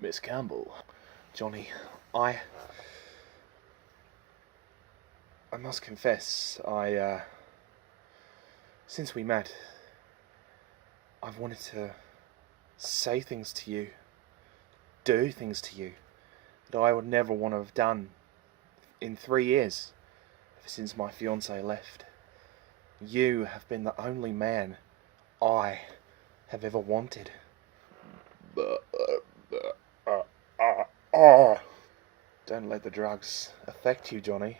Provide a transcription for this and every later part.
Miss Campbell. Johnny, I must confess, since we met, I've wanted to say things to you, do things to you, that I would never want to have done in 3 years, ever since my fiancée left. You have been the only man I have ever wanted. Don't let the drugs affect you, Johnny.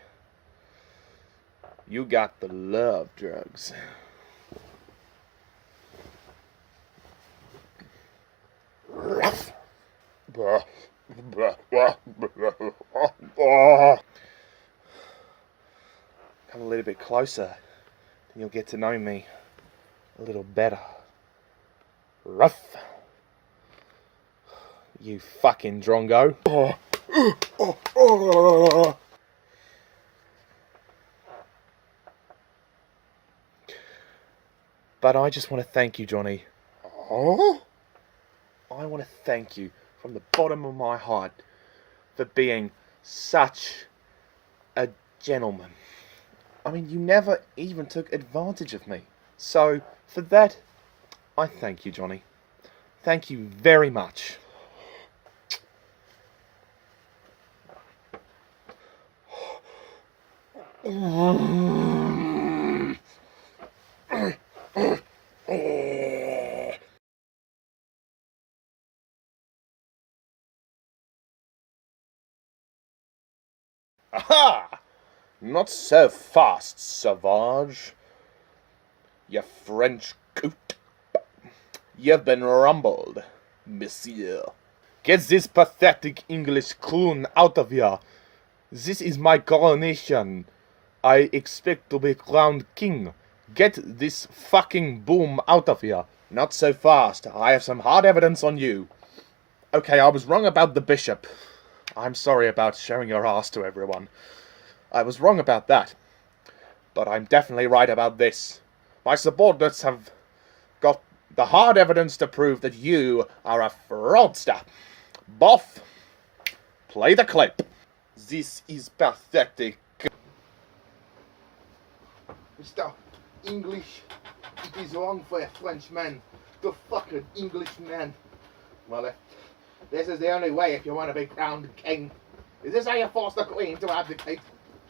You got the love drugs. Come a little bit closer, and you'll get to know me a little better. Ruff. You fucking drongo. But I just want to thank you, Johnny. I want to thank you from the bottom of my heart for being such a gentleman. I mean, you never even took advantage of me. So, for that, I thank you, Johnny. Thank you very much. Aha! Not so fast, Savage. You French coot. You've been rumbled, monsieur. Get this pathetic English coon out of here. This is my coronation. I expect to be crowned king. Get this fucking boom out of here. Not so fast. I have some hard evidence on you. Okay, I was wrong about the bishop. I'm sorry about showing your ass to everyone. I was wrong about that. But I'm definitely right about this. My subordinates have got the hard evidence to prove that you are a fraudster. Boff, play the clip. This is pathetic. Mr. English, it is wrong for a Frenchman to fuck an Englishman. Well, this is the only way if you want to be crowned king. Is this how you force the queen to abdicate?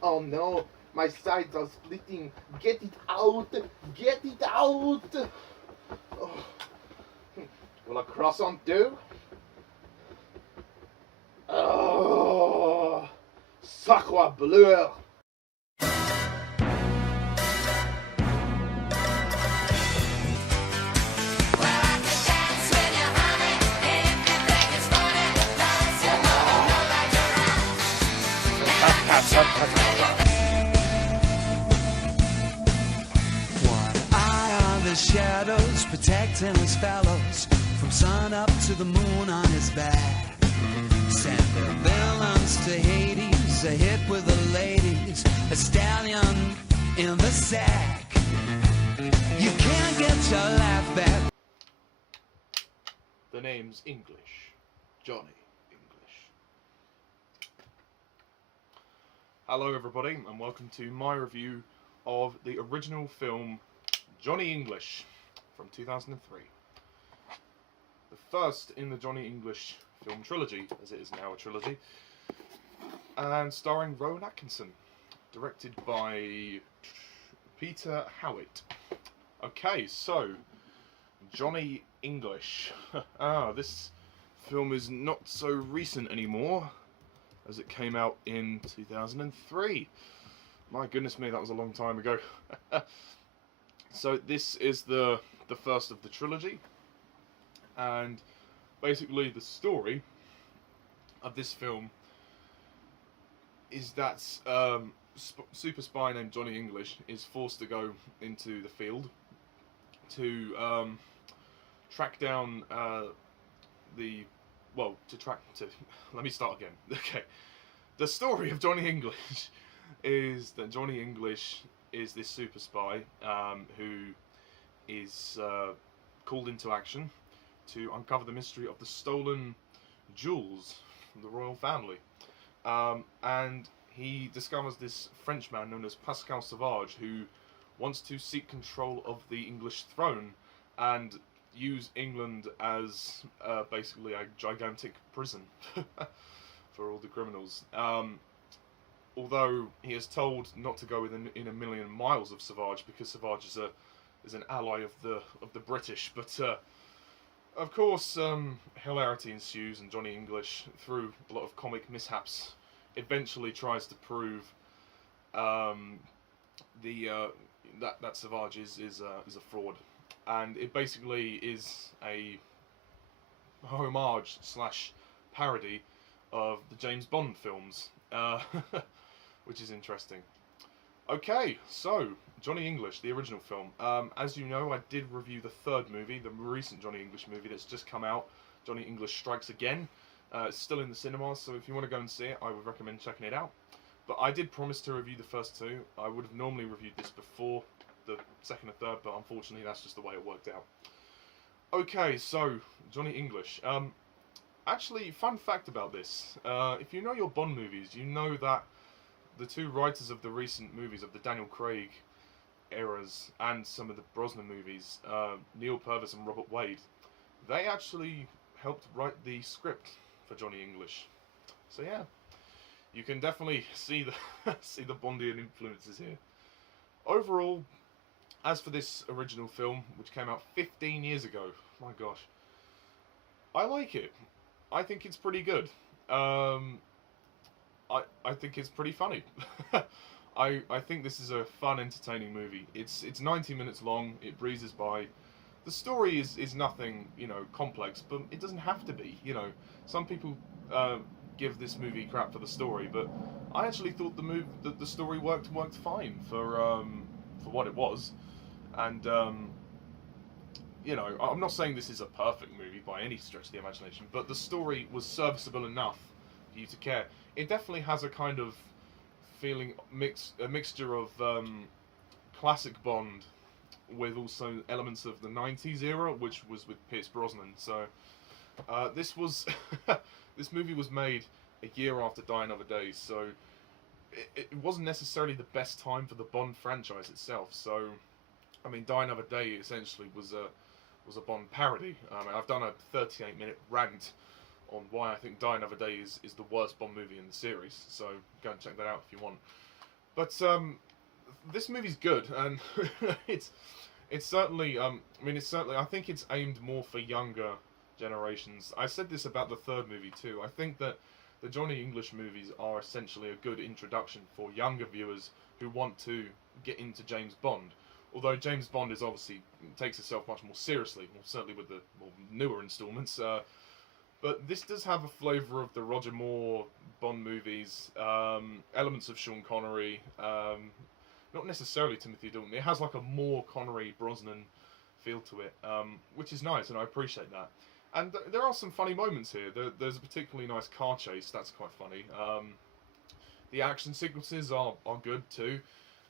Oh no, my sides are splitting. Get it out! Get it out! Oh. Will a croissant do? Oh, sacre bleu! One eye on the shadows, protecting his fellows from sun up to the moon on his back. Send the villains to Hades, a hit with the ladies, a stallion in the sack. You can't get your laugh back. The name's English. Johnny English. Hello everybody, and welcome to my review of the original film Johnny English from 2003. The first in the Johnny English film trilogy, as it is now a trilogy, and starring Rowan Atkinson, directed by Peter Howitt. Okay, so Johnny English. This film is not so recent anymore, as it came out in 2003. My goodness me, that was a long time ago. So this is the first of the trilogy, and basically the story of this film is that super spy named Johnny English is forced to go into the field to track down let me start again. Okay, the story of Johnny English is that Johnny English is this super spy who is called into action to uncover the mystery of the stolen Jules from the royal family. And he discovers this Frenchman known as Pascal Sauvage, who wants to seek control of the English throne and use England as basically a gigantic prison for all the criminals. Although he is told not to go in a million miles of Sauvage, because Sauvage is an ally of the British. But of course, hilarity ensues, and Johnny English, through a lot of comic mishaps, eventually tries to prove that Sauvage is a fraud, and it basically is a homage / parody of the James Bond films, which is interesting. Okay, so Johnny English, the original film. As you know, I did review the third movie, the recent Johnny English movie that's just come out, Johnny English Strikes Again. It's still in the cinemas, so if you want to go and see it, I would recommend checking it out. But I did promise to review the first two. I would have normally reviewed this before the second and third, but unfortunately that's just the way it worked out. Okay, so Johnny English. Actually, fun fact about this. If you know your Bond movies, you know that the two writers of the recent movies of the Daniel Craig eras and some of the Brosnan movies, Neil Purvis and Robert Wade, they actually helped write the script for Johnny English. So yeah, you can definitely see the see the Bondian influences here. Overall, as for this original film, which came out 15 years ago, my gosh, I like it. I think it's pretty good. I think it's pretty funny. I think this is a fun, entertaining movie. It's 90 minutes long. It breezes by. The story is nothing, complex, but it doesn't have to be. Some people give this movie crap for the story, but I actually thought the story worked fine for what it was. And I'm not saying this is a perfect movie by any stretch of the imagination, but the story was serviceable enough for you to care. It definitely has a kind of feeling, a mixture of classic Bond with also elements of the 90s era, which was with Pierce Brosnan. So this movie was made a year after Die Another Day, so it wasn't necessarily the best time for the Bond franchise itself. So, I mean, Die Another Day essentially was a Bond parody. I've done a 38-minute rant on why I think Die Another Day is the worst Bond movie in the series. So go and check that out if you want. But this movie's good, and it's certainly I think it's aimed more for younger generations. I said this about the third movie too. I think that the Johnny English movies are essentially a good introduction for younger viewers who want to get into James Bond. Although James Bond is obviously takes itself much more seriously, certainly with the more newer installments. But this does have a flavour of the Roger Moore Bond movies, elements of Sean Connery, not necessarily Timothy Dalton. It has like a more Connery Brosnan feel to it, which is nice, and I appreciate that. And there are some funny moments here. There's a particularly nice car chase, that's quite funny. The action sequences are good too.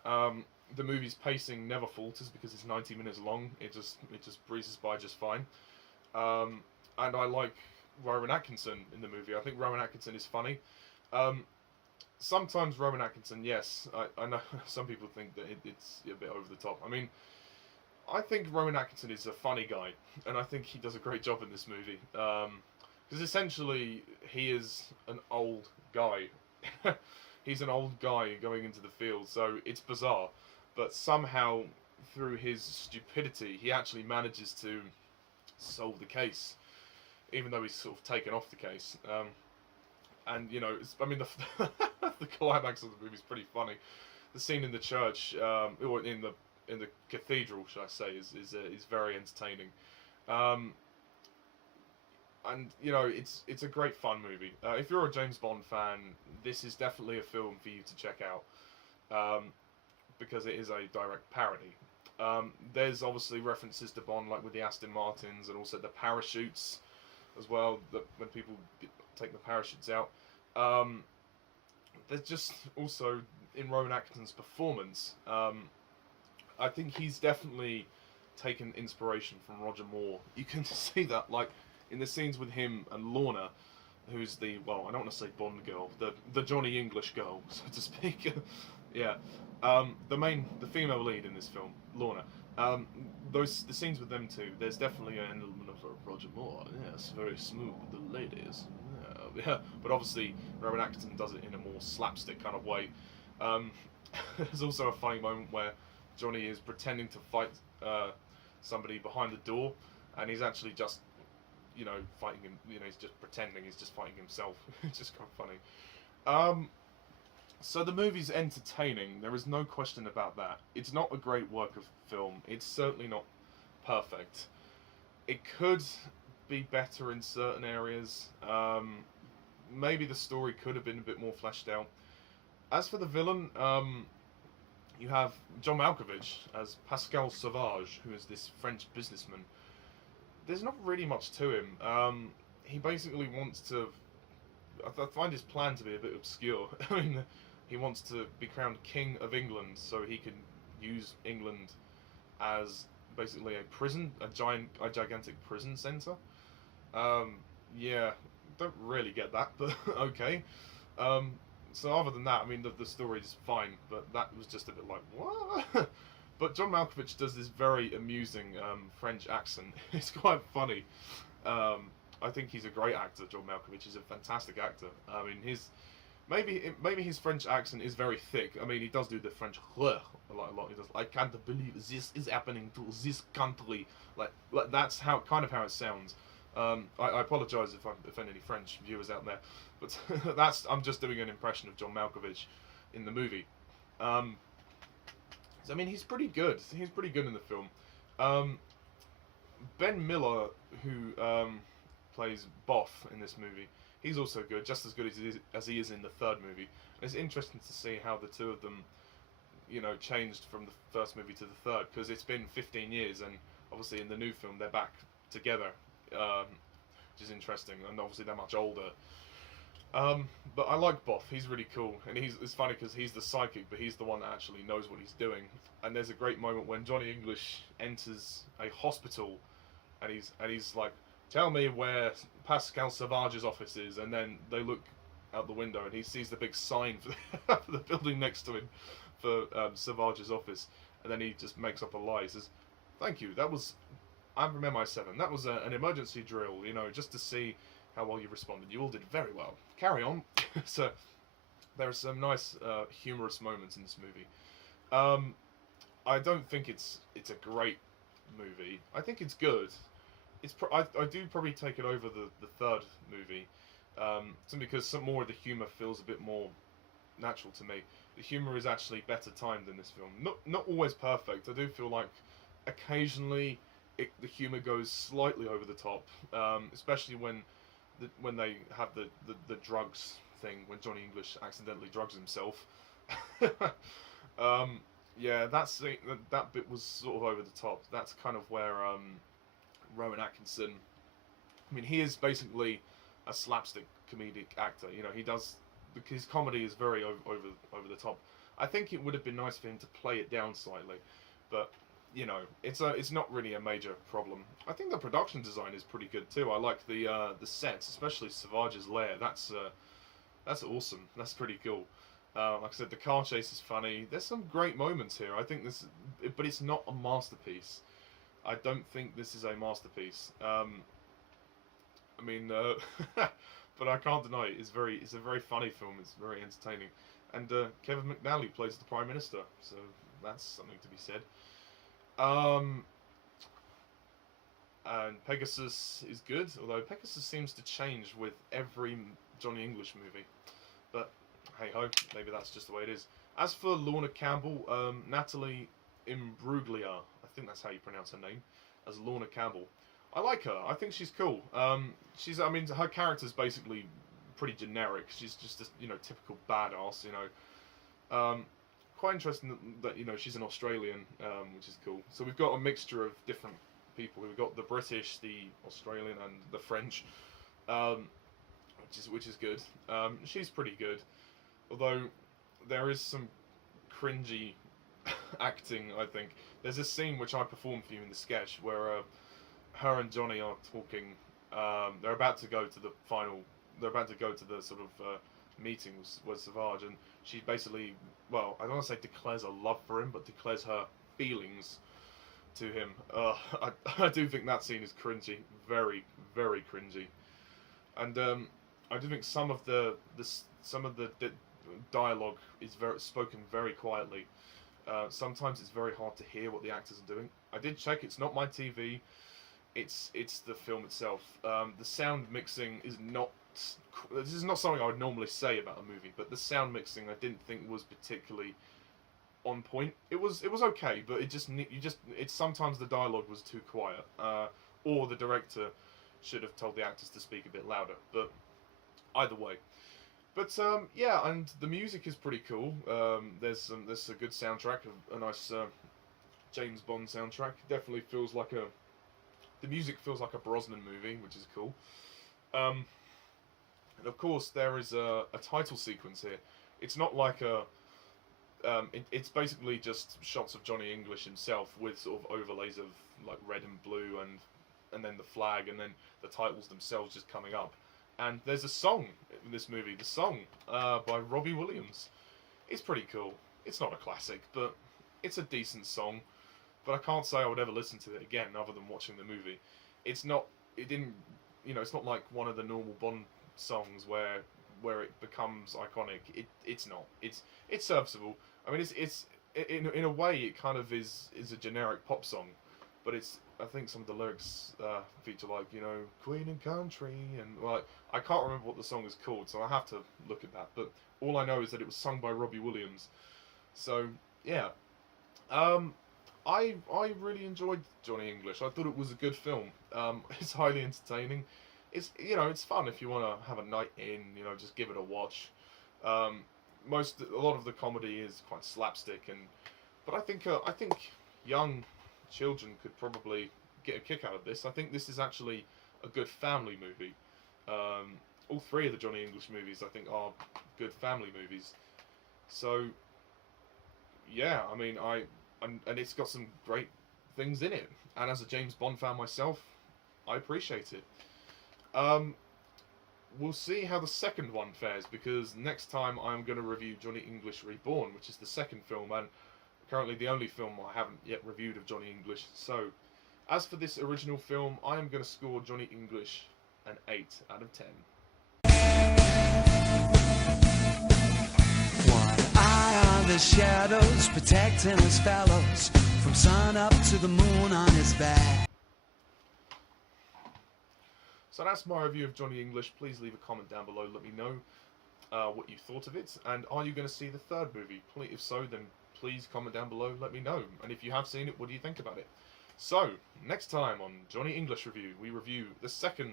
The movie's pacing never falters because it's 90 minutes long. It just breezes by just fine. And I like Rowan Atkinson in the movie. I think Rowan Atkinson is funny. Sometimes Rowan Atkinson, yes, I know some people think that it's a bit over the top. I mean, I think Rowan Atkinson is a funny guy, and I think he does a great job in this movie. Because essentially, he is an old guy. He's an old guy going into the field, so it's bizarre. But somehow, through his stupidity, he actually manages to solve the case, even though he's sort of taken off the case. And the climax of the movie is pretty funny. The scene in the church, or in the cathedral, should I say, is very entertaining. And it's a great fun movie. If you're a James Bond fan, this is definitely a film for you to check out, because it is a direct parody. There's obviously references to Bond, like with the Aston Martins, and also the parachutes as well, that when people take the parachutes out. There's just also, in Rowan Atkinson's performance, I think he's definitely taken inspiration from Roger Moore. You can see that, like, in the scenes with him and Lorna. who's the, well, I don't want to say Bond girl, the Johnny English girl, so to speak. Yeah. The female lead in this film, Lorna. The scenes with them two, there's definitely an element of Roger Moore. Yes, very smooth with the ladies. Yeah. But obviously, Rowan Atkinson does it in a more slapstick kind of way. There's also a funny moment where Johnny is pretending to fight somebody behind the door, and he's actually just, fighting him. He's just pretending he's just fighting himself. It's just kind of funny. So the movie's entertaining. There is no question about that. It's not a great work of film. It's certainly not perfect. It could be better in certain areas. Maybe the story could have been a bit more fleshed out. As for the villain, you have John Malkovich as Pascal Sauvage, who is this French businessman. There's not really much to him. He basically wants to... I find his plan to be a bit obscure. I mean, he wants to be crowned King of England so he can use England as basically a prison, a gigantic prison centre. Yeah, don't really get that, but okay. So other than that, I mean, the story's fine, but that was just a bit like, what? But John Malkovich does this very amusing French accent. It's quite funny. I think he's a great actor, John Malkovich. He's a fantastic actor. I mean, maybe his French accent is very thick. I mean, he does do the French a lot. He does. I can't believe this is happening to this country. Like that's how it sounds. I apologise if I offend any French viewers out there, but I'm just doing an impression of John Malkovich in the movie. I mean, he's pretty good. He's pretty good in the film. Ben Miller, who plays Boff in this movie, he's also good, just as good as he is in the third movie. And it's interesting to see how the two of them, changed from the first movie to the third, because it's been 15 years, and obviously in the new film they're back together, which is interesting, and obviously they're much older. But I like Boff. He's really cool, and it's funny because he's the psychic, but he's the one that actually knows what he's doing. And there's a great moment when Johnny English enters a hospital, and he's like, "Tell me where Pascal Sauvage's office is," and then they look out the window, and he sees the big sign for the building next to him for Sauvage's office, and then he just makes up a lie. He says, "Thank you. That was, I'm from MI7. That was an emergency drill, just to see how well you responded. You all did very well. Carry on." So there are some nice humorous moments in this movie. I don't think it's a great movie. I think it's good. I do probably take it over the third movie, simply because some more of the humour feels a bit more natural to me. The humour is actually better timed in this film. Not always perfect. I do feel like occasionally the humour goes slightly over the top, especially when they have the drugs thing, when Johnny English accidentally drugs himself. Yeah, that bit was sort of over the top. That's kind of where Rowan Atkinson, I mean, he is basically a slapstick comedic actor. His comedy is very over the top. I think it would have been nice for him to play it down slightly, but it's not really a major problem. I think the production design is pretty good too. I like the sets, especially Sauvage's lair. That's awesome. That's pretty cool. Like I said, the car chase is funny. There's some great moments here. I think but it's not a masterpiece. I don't think this is a masterpiece. I mean, but I can't deny it. It's a very funny film. It's very entertaining, and Kevin McNally plays the Prime Minister, so that's something to be said. And Pegasus is good, although Pegasus seems to change with every Johnny English movie. But hey ho, maybe that's just the way it is. As for Lorna Campbell, Natalie Imbruglia, I think that's how you pronounce her name, as Lorna Campbell. I like her. I think she's cool. Her character's basically pretty generic. She's just a typical badass. Quite interesting that she's an Australian, which is cool. So we've got a mixture of different people. We've got the British, the Australian, and the French, which is good. She's pretty good, although there is some cringy acting. I think there's a scene which I performed for you in the sketch where her and Johnny are talking. They're about to go to the final they're about to go to the sort of meeting with Savage, and she basically, well, I don't want to say declares a love for him, but declares her feelings to him. I do think that scene is cringy, very, very cringy, and I do think some of the dialogue is spoken very quietly. Sometimes it's very hard to hear what the actors are doing. I did check; it's not my TV. It's the film itself. The sound mixing is not. This is not something I would normally say about a movie, but the sound mixing I didn't think was particularly on point. It was okay, but it's sometimes the dialogue was too quiet, or the director should have told the actors to speak a bit louder. But either way. But yeah, and the music is pretty cool. There's a good soundtrack, a nice James Bond soundtrack. Definitely feels like the music feels like a Brosnan movie, which is cool. And of course, there is a title sequence here. It's not like it's basically just shots of Johnny English himself with sort of overlays of like red and blue and then the flag and then the titles themselves just coming up. And there's a song in this movie. The song by Robbie Williams. It's pretty cool. It's not a classic, but it's a decent song. But I can't say I would ever listen to it again other than watching the movie. It's not like one of the normal Bond songs where it becomes iconic. It's not. It's serviceable. I mean, it's in a way it kind of is a generic pop song, but I think some of the lyrics feature like Queen and Country and like I can't remember what the song is called, so I have to look at that. But all I know is that it was sung by Robbie Williams. So yeah, I really enjoyed Johnny English. I thought it was a good film. It's highly entertaining. It's fun if you want to have a night in. Just give it a watch. A lot of the comedy is quite slapstick, but I think young children could probably get a kick out of this. I think this is actually a good family movie. All three of the Johnny English movies, I think, are good family movies. So yeah, I mean, and it's got some great things in it. And as a James Bond fan myself, I appreciate it. We'll see how the second one fares, because next time I'm going to review Johnny English Reborn, which is the second film, and currently the only film I haven't yet reviewed of Johnny English. So, as for this original film, I am going to score Johnny English an 8 out of 10. One eye on the shadows, protecting his fellows from sun up to the moon on his back. So that's my review of Johnny English. Please leave a comment down below. Let me know what you thought of it. And are you going to see the third movie? If so, then please comment down below. Let me know. And if you have seen it, what do you think about it? So, next time on Johnny English Review, we review the second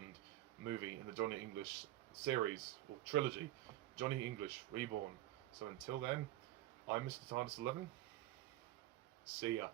movie in the Johnny English series, or trilogy, Johnny English Reborn. So until then, I'm Mr. TARDIS11. See ya.